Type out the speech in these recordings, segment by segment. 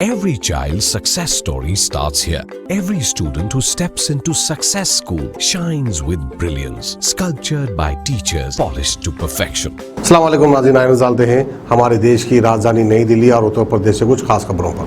Every child's success story starts here. Every student who steps into Success School shines with brilliance, sculptured by teachers, polished to perfection. अस्सलाम वालेकुम नाज़रीन, आइए डालते हैं हमारे देश की राजधानी नई दिल्ली और उत्तर प्रदेश से कुछ खास खबरों पर।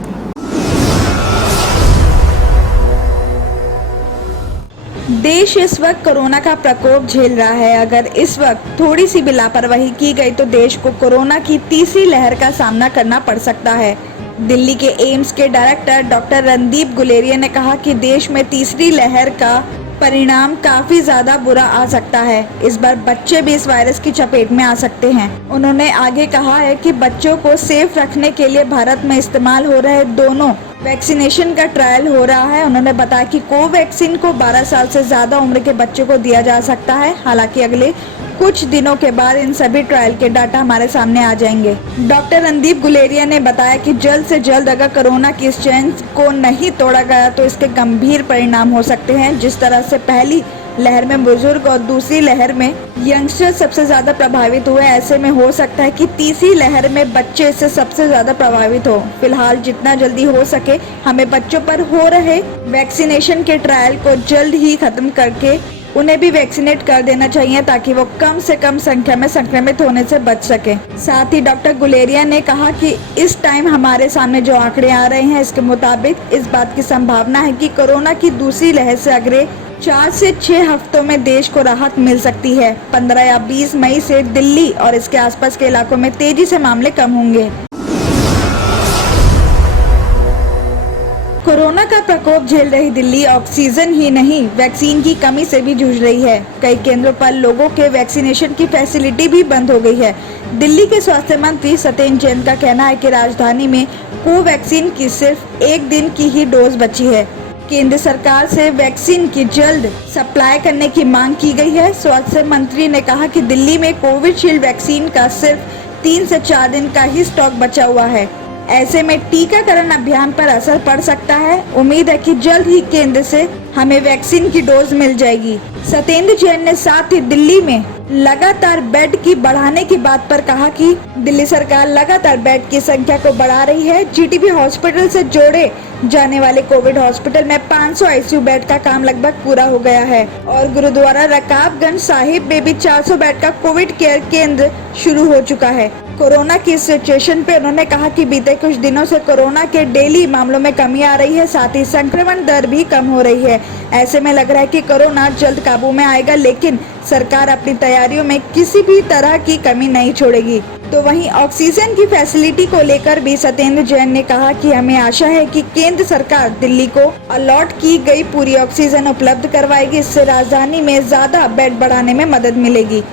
देश इस वक्त कोरोना का प्रकोप झेल रहा है। अगर इस वक्त थोड़ी सी भी लापरवाही की गई तो देश को कोरोना की तीसरी लहर का सामना करना पड़ सकता है। दिल्ली के एम्स के डायरेक्टर डॉक्टर रणदीप गुलेरिया ने कहा कि देश में तीसरी लहर का परिणाम काफी ज्यादा बुरा आ सकता है। इस बार बच्चे भी इस वायरस की चपेट में आ सकते हैं। उन्होंने आगे कहा है कि बच्चों को सेफ रखने के लिए भारत में इस्तेमाल हो रहे दोनों वैक्सीनेशन का ट्रायल हो रहा है। उन्होंने बताया कि कोवैक्सीन को 12 साल से ज्यादा उम्र के बच्चों को दिया जा सकता है। हालांकि अगले कुछ दिनों के बाद इन सभी ट्रायल के डाटा हमारे सामने आ जाएंगे। डॉक्टर रणदीप गुलेरिया ने बताया कि जल्द से जल्द अगर कोरोना की इस चेन को नहीं तोड़ा गया तो इसके गंभीर परिणाम हो सकते हैं। जिस तरह से पहली लहर में बुजुर्ग और दूसरी लहर में यंगस्टर सबसे ज्यादा प्रभावित हुए, ऐसे में हो सकता है कि तीसरी लहर में बच्चे इससे सबसे ज्यादा प्रभावित हो। फिलहाल जितना जल्दी हो सके हमें बच्चों पर हो रहे वैक्सीनेशन के ट्रायल को जल्द ही खत्म करके उन्हें भी वैक्सीनेट कर देना चाहिए ताकि वो कम से कम संख्या में संक्रमित होने से बच सके। साथ ही डॉक्टर गुलेरिया ने कहा कि इस टाइम हमारे सामने जो आंकड़े आ रहे हैं इसके मुताबिक इस बात की संभावना है कि कोरोना की दूसरी लहर से अगले 4 से 6 हफ्तों में देश को राहत मिल सकती है। 15 या 20 मई से दिल्ली और इसके आसपास के इलाकों में तेजी से मामले कम होंगे। कोरोना का प्रकोप झेल रही दिल्ली ऑक्सीजन ही नहीं वैक्सीन की कमी से भी जूझ रही है। कई केंद्रों पर लोगों के वैक्सीनेशन की फैसिलिटी भी बंद हो गई है। दिल्ली के स्वास्थ्य मंत्री सत्येंद्र जैन का कहना है कि राजधानी में कोवैक्सीन की सिर्फ 1 दिन की ही डोज बची है। केंद्र सरकार से वैक्सीन की जल्द सप्लाई करने की मांग की गई है। स्वास्थ्य मंत्री ने कहा कि दिल्ली में कोविशील्ड वैक्सीन का सिर्फ 3 से 4 दिन का ही स्टॉक बचा हुआ है। ऐसे में टीकाकरण अभियान पर असर पड़ सकता है। उम्मीद है कि जल्द ही केंद्र से हमें वैक्सीन की डोज मिल जाएगी। सत्येंद्र जैन ने साथ ही दिल्ली में लगातार बेड की बढ़ाने की बात पर कहा कि दिल्ली सरकार लगातार बेड की संख्या को बढ़ा रही है। जीटीबी हॉस्पिटल से जोड़े जाने वाले कोविड हॉस्पिटल में 500 आईसीयू बेड का काम लगभग पूरा हो गया है और गुरुद्वारा रकाबगंज साहिब में भी 400 बेड का कोविड केयर केंद्र शुरू हो चुका है। कोरोना की सिचुएशन पे उन्होंने कहा कि बीते कुछ दिनों से कोरोना के डेली मामलों में कमी आ रही है, साथ ही संक्रमण दर भी कम हो रही है। ऐसे में लग रहा है कि कोरोना जल्द काबू में आएगा, लेकिन सरकार अपनी तैयारियों में किसी भी तरह की कमी नहीं छोड़ेगी। तो वहीं ऑक्सीजन की फैसिलिटी को लेकर भी सत्येंद्र जैन ने कहा कि हमें आशा है कि केंद्र सरकार दिल्ली को अलॉट की गई पूरी ऑक्सीजन उपलब्ध करवाएगी। इससे राजधानी में ज्यादा बेड बढ़ाने में मदद मिलेगी।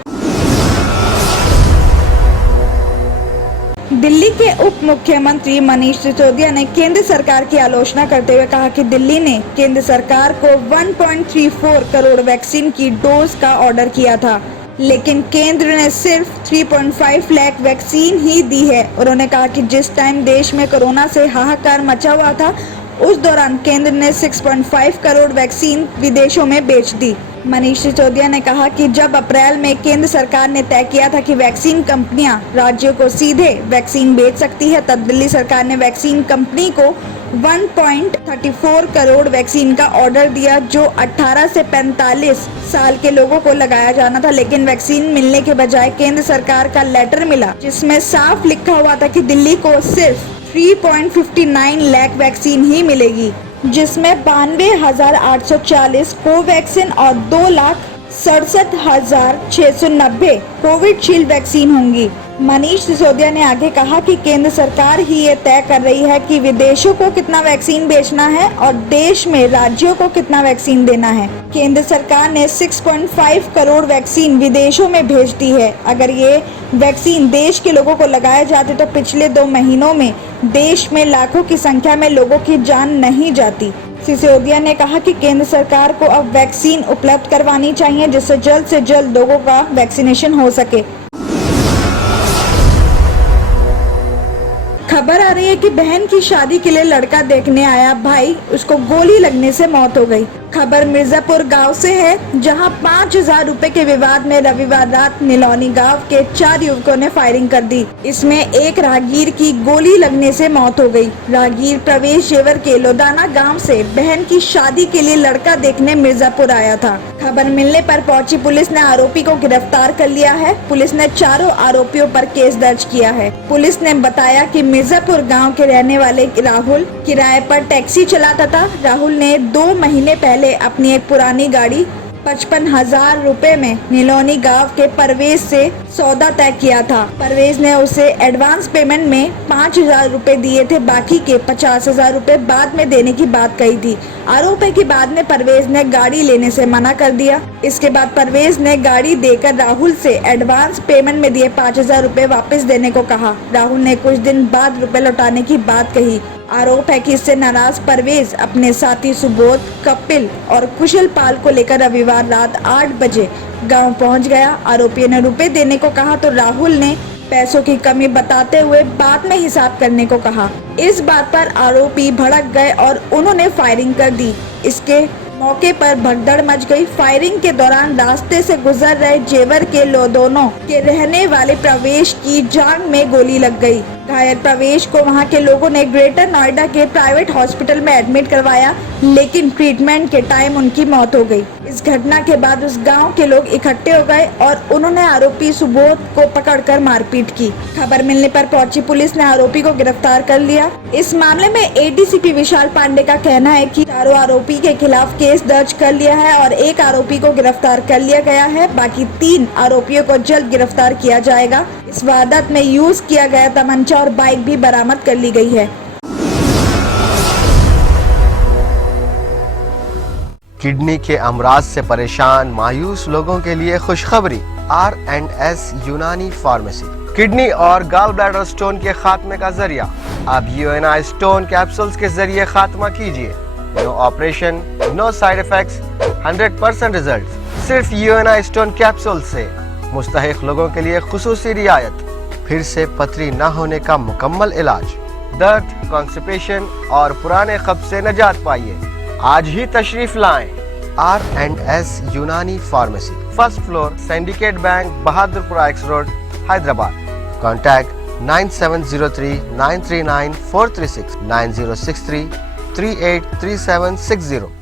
दिल्ली के उप मुख्यमंत्री मनीष सिसोदिया ने केंद्र सरकार की आलोचना करते हुए कहा कि दिल्ली ने केंद्र सरकार को 1.34 करोड़ वैक्सीन की डोज का ऑर्डर किया था, लेकिन केंद्र ने सिर्फ 3.5 लाख वैक्सीन ही दी है। उन्होंने कहा कि जिस टाइम देश में कोरोना से हाहाकार मचा हुआ था उस दौरान केंद्र ने 6.5 करोड़ वैक्सीन विदेशों में बेच दी। मनीष सिसोदिया ने कहा कि जब अप्रैल में केंद्र सरकार ने तय किया था कि वैक्सीन कंपनियां राज्यों को सीधे वैक्सीन बेच सकती है, तब दिल्ली सरकार ने वैक्सीन कंपनी को 1.34 करोड़ वैक्सीन का ऑर्डर दिया जो 18 से 45 साल के लोगों को लगाया जाना था। लेकिन वैक्सीन मिलने के बजाय केंद्र सरकार का लेटर मिला जिसमें साफ लिखा हुआ था कि दिल्ली को सिर्फ 3.59 लाख वैक्सीन ही मिलेगी, जिसमें 92,840 कोवैक्सीन और 2,67,690 कोविशील्ड वैक्सीन होंगी। मनीष सिसोदिया ने आगे कहा कि केंद्र सरकार ही ये तय कर रही है कि विदेशों को कितना वैक्सीन बेचना है और देश में राज्यों को कितना वैक्सीन देना है। केंद्र सरकार ने 6.5 करोड़ वैक्सीन विदेशों में भेज दी है। अगर ये वैक्सीन देश के लोगों को लगाए जाते तो पिछले 2 महीनों में देश में लाखों की संख्या में लोगों की जान नहीं जाती। सिसोदिया ने कहा कि केंद्र सरकार को अब वैक्सीन उपलब्ध करवानी चाहिए जिससे जल्द से जल्द लोगों का वैक्सीनेशन हो सके। खबर आ रही है कि बहन की शादी के लिए लड़का देखने आया भाई, उसको गोली लगने से मौत हो गई। खबर मिर्जापुर गांव से है, जहां 5,000 रुपए के विवाद में रविवार रात निलौनी गांव के 4 युवकों ने फायरिंग कर दी। इसमें एक राहगीर की गोली लगने से मौत हो गई। राहगीर प्रवेश जेवर के लोदाना गांव से बहन की शादी के लिए लड़का देखने मिर्जापुर आया था। खबर मिलने पर पहुंची पुलिस ने आरोपी को गिरफ्तार कर लिया है। पुलिस ने चारों आरोपियों पर केस दर्ज किया है। पुलिस ने बताया कि मिर्जापुर गांव के रहने वाले राहुल किराए पर टैक्सी चलाता था। राहुल ने 2 महीने पहले अपनी एक पुरानी गाड़ी 55,000 रुपए में निलौनी गांव के परवेज से सौदा तय किया था। परवेज ने उसे एडवांस पेमेंट में 5,000 रुपए दिए थे, बाकी के 50,000 रुपए बाद में देने की बात कही थी। आरोप है कि बाद में परवेज ने गाड़ी लेने से मना कर दिया। इसके बाद परवेज ने गाड़ी देकर राहुल से एडवांस पेमेंट में दिए 5,000 रुपए वापस देने को कहा। राहुल ने कुछ दिन बाद रुपए लौटाने की बात कही। आरोप है कि इससे नाराज परवेज अपने साथी सुबोध, कपिल और कुशल पाल को लेकर रविवार रात 8 बजे गांव पहुंच गया। आरोपियों ने रुपए देने को कहा तो राहुल ने पैसों की कमी बताते हुए बाद में हिसाब करने को कहा। इस बात पर आरोपी भड़क गए और उन्होंने फायरिंग कर दी। इसके मौके पर भगदड़ मच गई। फायरिंग के दौरान रास्ते से गुजर रहे जेवर के लोदोनो के रहने वाले प्रवेश की जांघ में गोली लग गई। घायल प्रवेश को वहां के लोगों ने ग्रेटर नोएडा के प्राइवेट हॉस्पिटल में एडमिट करवाया, लेकिन ट्रीटमेंट के टाइम उनकी मौत हो गई। इस घटना के बाद उस गांव के लोग इकट्ठे हो गए और उन्होंने आरोपी सुबोध को पकड़कर मारपीट की। खबर मिलने पर पहुंची पुलिस ने आरोपी को गिरफ्तार कर लिया। इस मामले में एडीसीपी विशाल पांडे का कहना है कि चारों आरोपी के खिलाफ केस दर्ज कर लिया है और एक आरोपी को गिरफ्तार कर लिया गया है। बाकी 3 आरोपियों को जल्द गिरफ्तार किया जाएगा। इस वारदात में यूज किया गया तमंचा और बाइक भी बरामद कर ली गई है। किडनी के अमराज से परेशान मायूस लोगों के लिए खुशखबरी। R&S यूनानी फार्मेसी किडनी और गॉल ब्लैडर स्टोन के खात्मे का जरिया। अब UNI स्टोन कैप्सूल्स के जरिए खात्मा कीजिए। No operation, no side effects, 100% result. सिर्फ UNI स्टोन कैप्सूल से मुस्तहिक लोगों के लिए खुसूसी रियायत। फिर से पथरी न होने का मुकम्मल इलाज। दर्द, कॉन्स्टिपेशन और पुराने कब्ज से निजात पाइए। आज ही तशरीफ लाएं। R&S यूनानी pharmacy, 1st floor, syndicate bank, Bahadurpura X road, Hyderabad. Contact 9703 939 436 9063 383760।